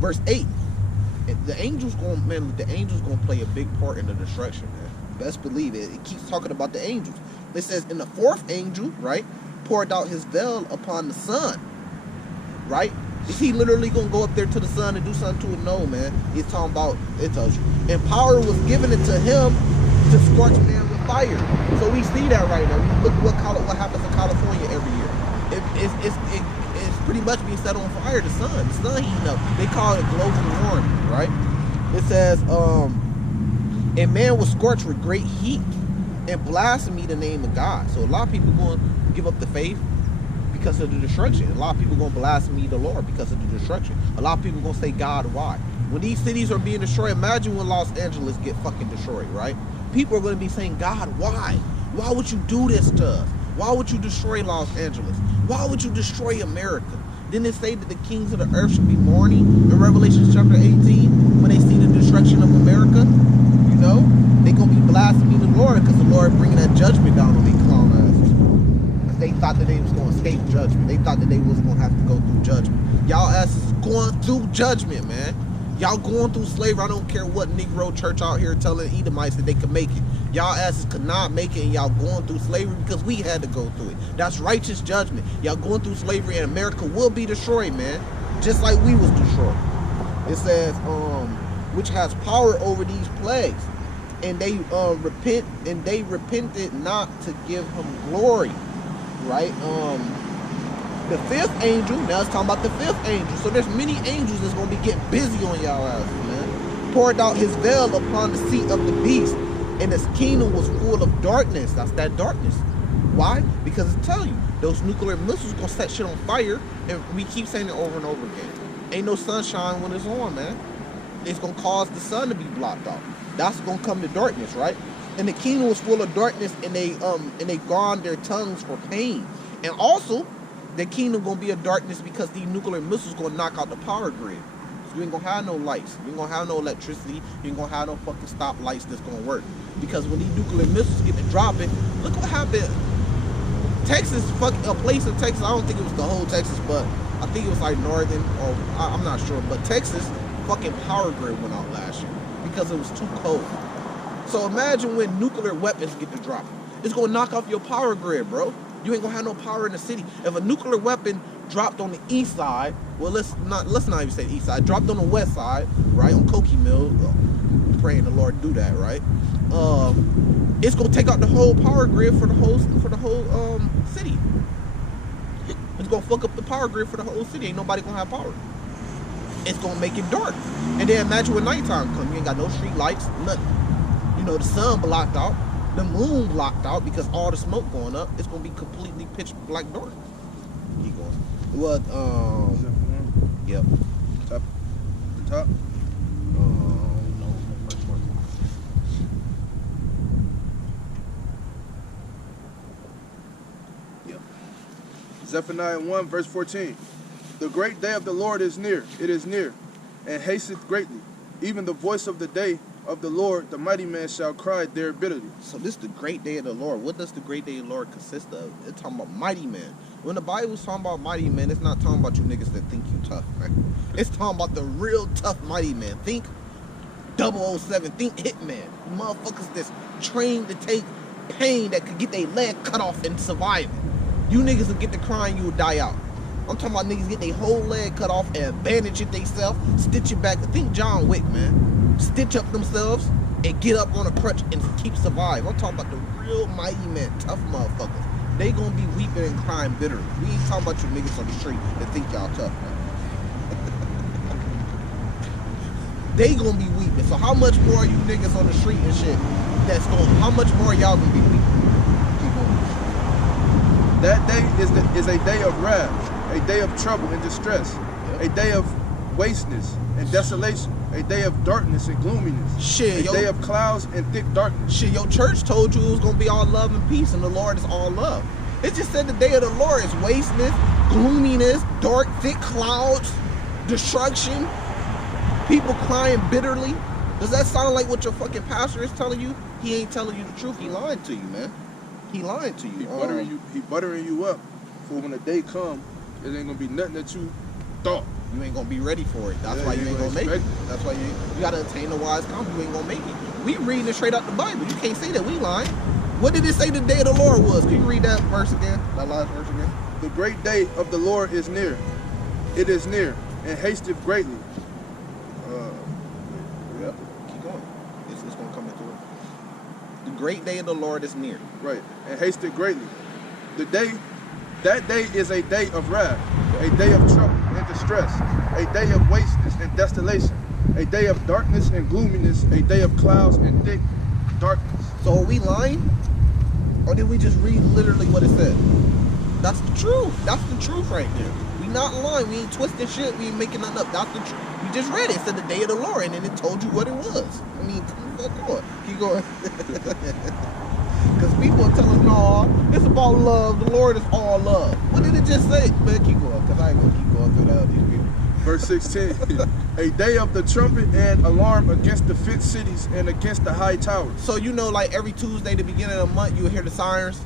verse 8. The angels gonna play a big part in the destruction, man. Best believe it. It keeps talking about the angels. It says, in the fourth angel, right, poured out his veil upon the sun, right? Is he literally gonna go up there to the sun and do something to it? No, man. He's talking about, it tells you. And power was given it to him to scorch man with fire. So we see that right now. Look what happens in California every year. It's pretty much being set on fire. The sun heating up. They call it global warming, right? It says, and man was scorched with great heat and blaspheme the name of God. So a lot of people going to give up the faith because of the destruction. A lot of people going to blaspheme the Lord because of the destruction. A lot of people going to say, God, why? When these cities are being destroyed, imagine when Los Angeles get fucking destroyed, right? People are going to be saying, God, why? Why would you do this to us? Why would you destroy Los Angeles? Why would you destroy America? Didn't it say that the kings of the earth should be mourning in Revelation chapter 18 when they see the destruction of America? You know, they're going to be blaspheming the Lord because the Lord bringing that judgment down on these clown asses. Because they thought that they was going to escape judgment. They thought that they wasn't going to have to go through judgment. Y'all asses going through judgment, man. Y'all going through slavery. I don't care what Negro church out here telling Edomites that they can make it. Y'all asses could not make it, and y'all going through slavery because we had to go through it. That's righteous judgment. Y'all going through slavery, and America will be destroyed, man. Just like we was destroyed. It says, which has power over these plagues, and they repented not to give him glory. Right? The fifth angel, now it's talking about the fifth angel. So there's many angels that's going to be getting busy on y'all asses, man. Poured out his veil upon the seat of the beast, and his kingdom was full of darkness. That's that darkness. Why? Because it's telling you, those nuclear missiles going to set shit on fire, and we keep saying it over and over again. Ain't no sunshine when it's on, man. It's going to cause the sun to be blocked out. That's going to come to darkness, right? And the kingdom was full of darkness, and they ground their tongues for pain. And also, the kingdom gonna be a darkness because these nuclear missiles gonna knock out the power grid. So you ain't gonna have no lights. You ain't gonna have no electricity. You ain't gonna have no fucking stop lights that's gonna work. Because when these nuclear missiles get to dropping, look what happened. Texas, a place in Texas, I don't think it was the whole Texas, but I think it was like northern, or I'm not sure. But Texas, fucking power grid went out last year because it was too cold. So imagine when nuclear weapons get to drop. It's gonna knock off your power grid, bro. You ain't gonna have no power in the city. If a nuclear weapon dropped on the east side, well, let's not even say east side, dropped on the west side, right, on Cokie Mill, praying the Lord do that, right? It's gonna take out the whole power grid for the whole city. It's gonna fuck up the power grid for the whole city. Ain't nobody gonna have power. It's gonna make it dark. And then imagine when nighttime comes, you ain't got no street lights, nothing. You know, the sun blocked out. The moon blocked out because all the smoke going up. It's gonna be completely pitch black dark. Keep going. What? Yep. Top. The top. No. First one. Yep. Zephaniah 1, verse 14. The great day of the Lord is near, it is near, and hasteth greatly. Even the voice of the day of the Lord, the mighty man shall cry there bitterly. So this is the great day of the Lord. What does the great day of the Lord consist of? It's talking about mighty men. When the Bible's talking about mighty men, it's not talking about you niggas that think you tough, man. It's talking about the real tough mighty men. Think 007, think Hitman. Motherfuckers that's trained to take pain that could get their leg cut off and survive it. You niggas will get to crying, you will die out. I'm talking about niggas get their whole leg cut off and bandage it themselves, stitch it back. Think John Wick, man. Stitch up themselves and get up on a crutch and keep survive. I'm talking about the real mighty men, tough motherfuckers. They gonna be weeping and crying bitterly. We ain't talking about you niggas on the street that think y'all tough, man. They gonna be weeping. So how much more are you niggas on the street and shit how much more y'all gonna be weeping? Keep on. That day is a day of wrath, a day of trouble and distress, a day of wasteness and desolation, a day of darkness and gloominess, Shit, a day of clouds and thick darkness. Shit, your church told you it was gonna be all love and peace, and the Lord is all love. It just said the day of the Lord is wasteness, gloominess, dark, thick clouds, destruction, people crying bitterly. Does that sound like what your fucking pastor is telling you? He ain't telling you the truth. He lying to you, man. He lying to you. He buttering you up for when the day come, it ain't gonna be nothing that you thought. You ain't gonna be ready for it. That's why you ain't gonna make it. That's why you gotta attain the wise counsel. You ain't gonna make it. We reading it straight out the Bible. You can't say that we lying. What did it say the day of the Lord was? Can you read that verse again? That last verse again? The great day of the Lord is near. It is near, and hasteth greatly. Yeah. Keep going. It's gonna come into it. The great day of the Lord is near. Right, and hasteth greatly. That day is a day of wrath, a day of trouble and distress, a day of wasteness and desolation, a day of darkness and gloominess, a day of clouds and thick darkness. So are we lying? Or did we just read literally what it said? That's the truth. That's the truth right there. We not lying. We ain't twisting shit. We ain't making nothing up. That's the truth. We just read it. It said the day of the Lord, and then it told you what it was. I mean, come the fuck on. Keep going. Because people are telling us, no, it's about love. The Lord is all love. What did it just say? Man, keep going, because I ain't going to keep going through that. These people. Verse 16, a day of the trumpet and alarm against the fenced cities and against the high towers. So you know, like every Tuesday, the beginning of the month, you'll hear the sirens.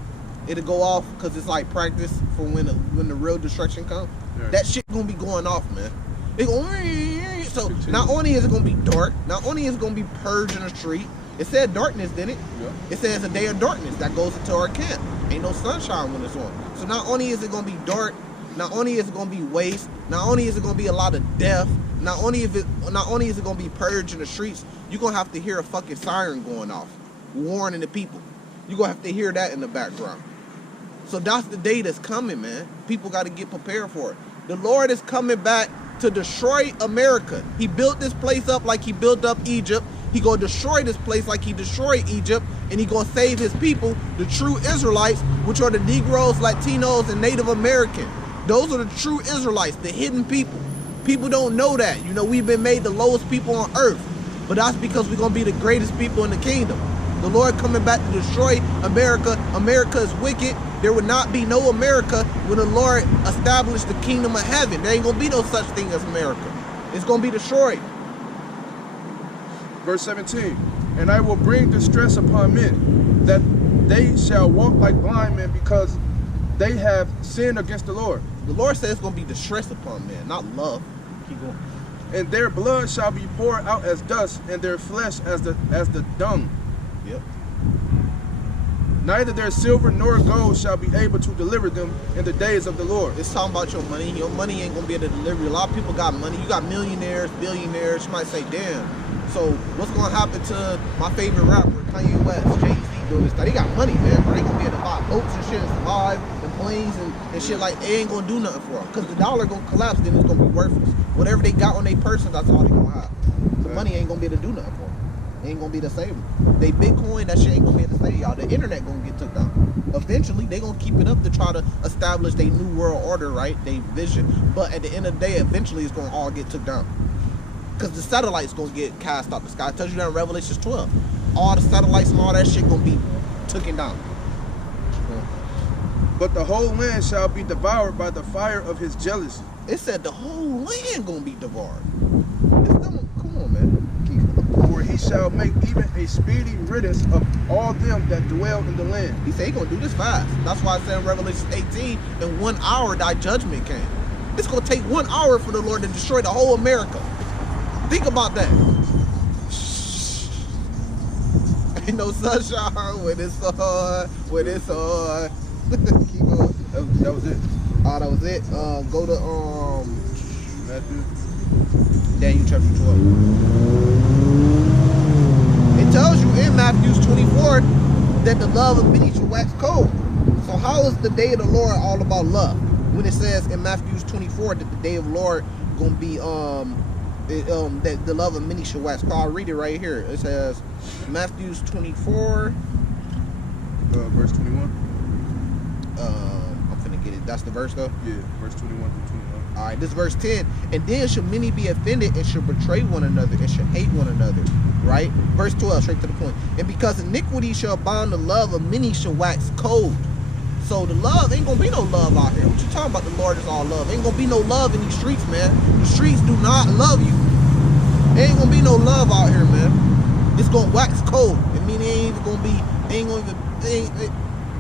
It'll go off because it's like practice for when the real destruction comes. Yeah. That shit gonna be going off, man. It gonna, so not only is it gonna be dark, not only is it gonna be purged in the street. It said darkness, didn't it? Yeah. It says a day of darkness that goes into our camp. Ain't no sunshine when it's on. So not only is it gonna be dark, not only is it gonna be waste, not only is it gonna be a lot of death, not only is it gonna be purged in the streets, you're gonna have to hear a fucking siren going off, warning the people. You're gonna have to hear that in the background. So that's the day that's coming, man. People got to get prepared for it. The Lord is coming back to destroy America. He built this place up like he built up Egypt. He gonna destroy this place like he destroyed Egypt, and he gonna save his people, the true Israelites, which are the Negroes, Latinos, and Native American. Those are the true Israelites, the hidden people. People don't know that. You know, we've been made the lowest people on earth, but that's because we're gonna be the greatest people in the kingdom. The Lord coming back to destroy America. America is wicked. There would not be no America when the Lord established the kingdom of heaven. There ain't gonna be no such thing as America. It's gonna be destroyed. Verse 17, and I will bring distress upon men, that they shall walk like blind men, because they have sinned against the Lord. The Lord says it's gonna be distress upon men, not love. Keep going. And their blood shall be poured out as dust, and their flesh as the dung. Yep. Neither their silver nor gold shall be able to deliver them in the days of the Lord. It's talking about your money. Your money ain't gonna be able to deliver you. A lot of people got money. You got millionaires, billionaires. You might say, damn. So what's gonna happen to my favorite rapper, Kanye West, Jay-Z doing this stuff? They got money, man, but they gonna be able to buy boats and shit and survive and planes and shit like, it ain't gonna do nothing for them. Because the dollar gonna collapse, then it's gonna be worthless. Whatever they got on their person, that's all they gonna have. The money ain't gonna be able to do nothing for them. Ain't gonna be able to save them. They Bitcoin, that shit ain't gonna be able to save y'all. The internet gonna get took down. Eventually, they gonna keep it up to try to establish their new world order, right? They vision. But at the end of the day, eventually it's gonna all get took down. Because the satellites gonna get cast out the sky. It tells you that in Revelations 12. All the satellites and all that shit gonna be taken down. But the whole land shall be devoured by the fire of his jealousy. It said the whole land gonna be devoured. Come on, man. For he shall make even a speedy riddance of all them that dwell in the land. He said he gonna do this fast. That's why I said in Revelation 18, in 1 hour thy judgment came. It's gonna take 1 hour for the Lord to destroy the whole America. Think about that. Ain't no sunshine when it's on, when it's on. Keep on. That was it. Oh, that was it. Go to Matthew. Daniel chapter 12. It tells you in Matthew 24 that the love of many shall wax cold. So how is the day of the Lord all about love? When it says in Matthew 24 that the day of the Lord gonna be that the love of many shall wax cold. I'll read it right here. It says Matthew 24 verse 21. I'm finna get it. That's the verse though? Yeah, verse 21 through 21. Alright, this is verse 10. And then shall many be offended and shall betray one another and shall hate one another. Right? Verse 12, straight to the point. And because iniquity shall abound, the love of many shall wax cold. So the love, ain't gonna be no love out here. What you talking about? The Lord is all love. Ain't gonna be no love in these streets, man. The streets do not love you. Ain't gonna be no love out here, man. It's gonna wax cold. I mean, it ain't even gonna be,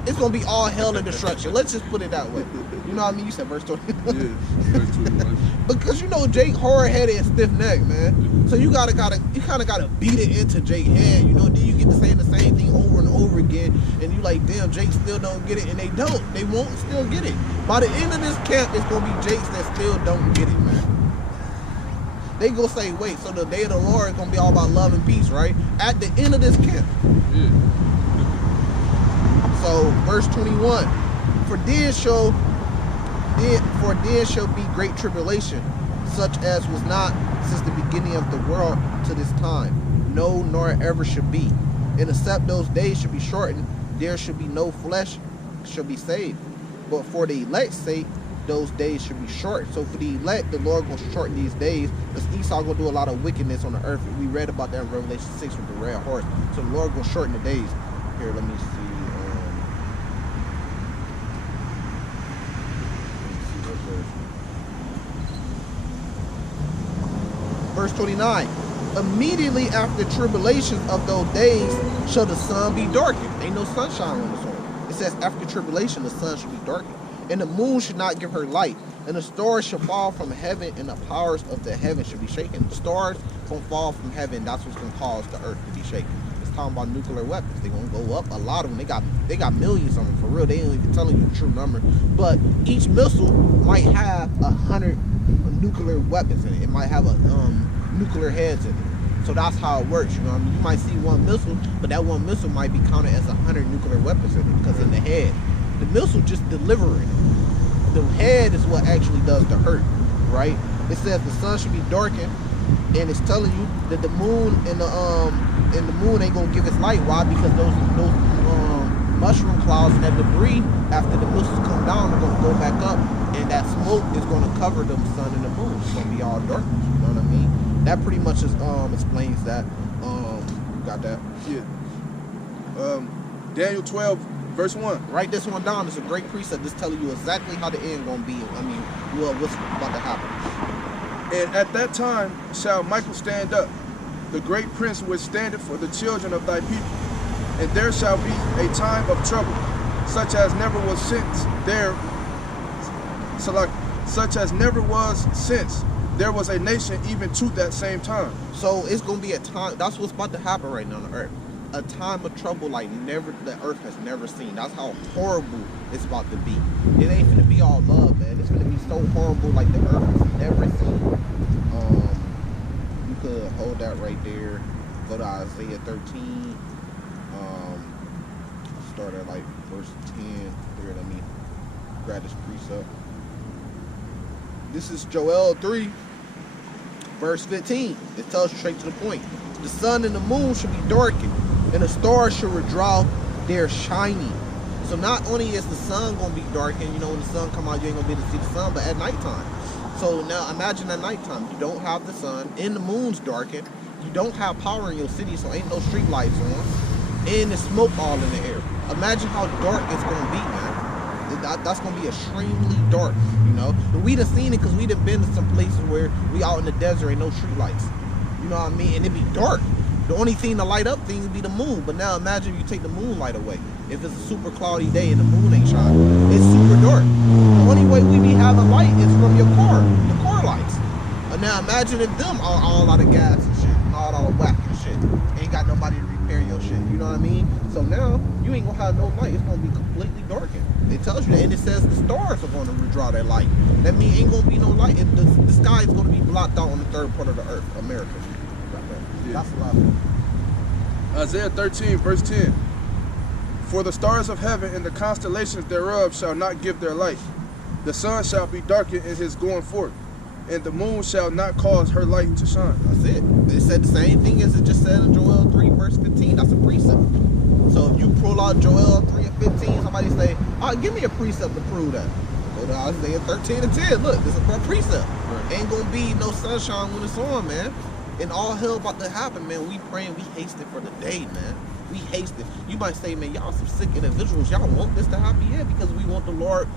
it's gonna be all hell and destruction. Let's just put it that way. You know what I mean? You said verse 20. Yeah, verse 21. Because you know Jake hard-headed and stiff-necked, man. So you kind of gotta beat it into Jake's head, you know. Then you get to saying the same thing over and over again, and you like, damn, Jake still don't get it, and they don't. They won't still get it. By the end of this camp, it's gonna be Jakes that still don't get it, man. They gonna say, wait, so the day of the Lord is gonna be all about love and peace, right? At the end of this camp. Yeah. So verse 21, for then shall be great tribulation, such as was not since the beginning of the world to this time, no, nor ever shall be. And except those days should be shortened, there should be no flesh shall be saved. But for the elect's sake, those days should be short. So for the elect, the Lord will shorten these days, because Esau gonna do a lot of wickedness on the earth. We read about that in Revelation 6 with the red horse. So the Lord will shorten the days. Here, let me see. Verse 29. Immediately after the tribulations of those days shall the sun be darkened. Ain't no sunshine on the sun. It says after tribulation the sun should be darkened. And the moon should not give her light. And the stars shall fall from heaven, and the powers of the heaven should be shaken. The stars gonna fall from heaven. That's what's gonna cause the earth to be shaken. It's talking about nuclear weapons. They're gonna go up. A lot of them. They got millions of them for real. They ain't even telling you the true number. But each missile might have 100 nuclear weapons in it. It might have a nuclear heads in it. So that's how it works, you know what I mean? You might see one missile, but that one missile might be counted as 100 nuclear weapons in it, because in the head. The missile just delivering it. The head is what actually does the hurt, right? It says the sun should be darkened, and it's telling you that the moon and the moon ain't gonna give its light. Why? Because those mushroom clouds and that debris after the missiles come down are gonna go back up, and that smoke is gonna cover the sun and the moon. It's gonna be all darkness, you know what I mean? That pretty much is explains that. You got that? Yeah. Daniel 12, verse 1. Write this one down. It's a great precept. Just telling you exactly how the end gonna be. I mean, what's about to happen. And at that time shall Michael stand up, the great prince which standeth for the children of thy people. And there shall be a time of trouble, such as never was since there was a nation even to that same time. So it's gonna be a time. That's what's about to happen right now on the earth. A time of trouble like never the earth has never seen. That's how horrible it's about to be. It ain't gonna be all love, man. It's gonna be so horrible like the earth has never seen. You could hold that right there. Go to Isaiah 13. Start at like verse 10. Here, let me grab this precept. This is Joel 3, verse 15. It tells you straight to the point. The sun and the moon should be darkened, and the stars should withdraw their shining. So not only is the sun going to be darkened, you know, when the sun come out, you ain't going to be able to see the sun, but at nighttime. So now imagine at nighttime, you don't have the sun, and the moon's darkened, you don't have power in your city, so ain't no street lights on, and there's smoke all in the air. Imagine how dark it's going to be, man. That's gonna be extremely dark, you know. And we done seen it because we done been to some places where we out in the desert and no street lights. You know what I mean? And it be dark. The only thing to light up things be the moon. But now imagine if you take the moonlight away. If it's a super cloudy day and the moon ain't shining, it's super dark. The only way we be having light is from your car, the car lights. And now imagine if them are all out of gas and shit, and all out of whack and shit. Ain't got nobody to repair your shit. You know what I mean? So now you ain't gonna have no light. It's gonna be completely darkened. It tells you that, and it says the stars are gonna withdraw their light. That means ain't gonna be no light. The sky is gonna be blocked out on the third part of the earth, America. Yeah. That's a lot. Isaiah 13, verse 10. For the stars of heaven and the constellations thereof shall not give their light. The sun shall be darkened in his going forth, and the moon shall not cause her light to shine. That's it. It said the same thing as it just said in Joel 3, verse 15. That's a precept. So if you pull out Joel 3 and 15, somebody say, give me a precept to prove that. Go to Isaiah 13 and 10. Look, this is a precept. Right. Ain't gonna be no sunshine when it's on, man. And all hell about to happen, man. We praying, we hasting for the day, man. We hasting. You might say, man, y'all some sick individuals. Y'all want this to happen? Yeah, because we want the Lord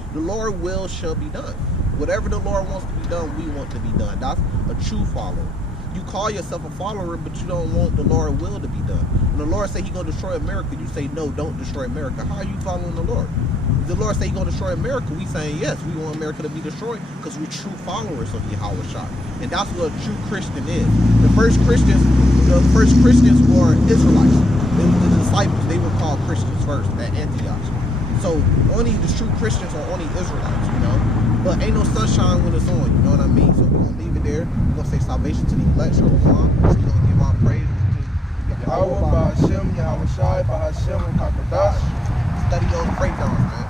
will shall be done. Whatever the Lord wants to be done, we want to be done. That's a true follower. You call yourself a follower, but you don't want the Lord will to be done. When the Lord say He gonna destroy America, you say no, don't destroy America. How are you following the Lord? If the Lord say He gonna destroy America, we saying yes, we want America to be destroyed because we're true followers of Yahweh Shai. And that's what a true Christian is. The first Christians were Israelites. The disciples, they were called Christians first at Antioch. So only the true Christians are only Israelites, you know. But ain't no sunshine when it's on, you know what I mean? So we're gonna leave it there. We're gonna say salvation to the elect, Shalom. We're gonna give our praise to Yahweh, Bahashem, Yahweh Shai, Bahashem, Kakadash. Study those breakdowns, man.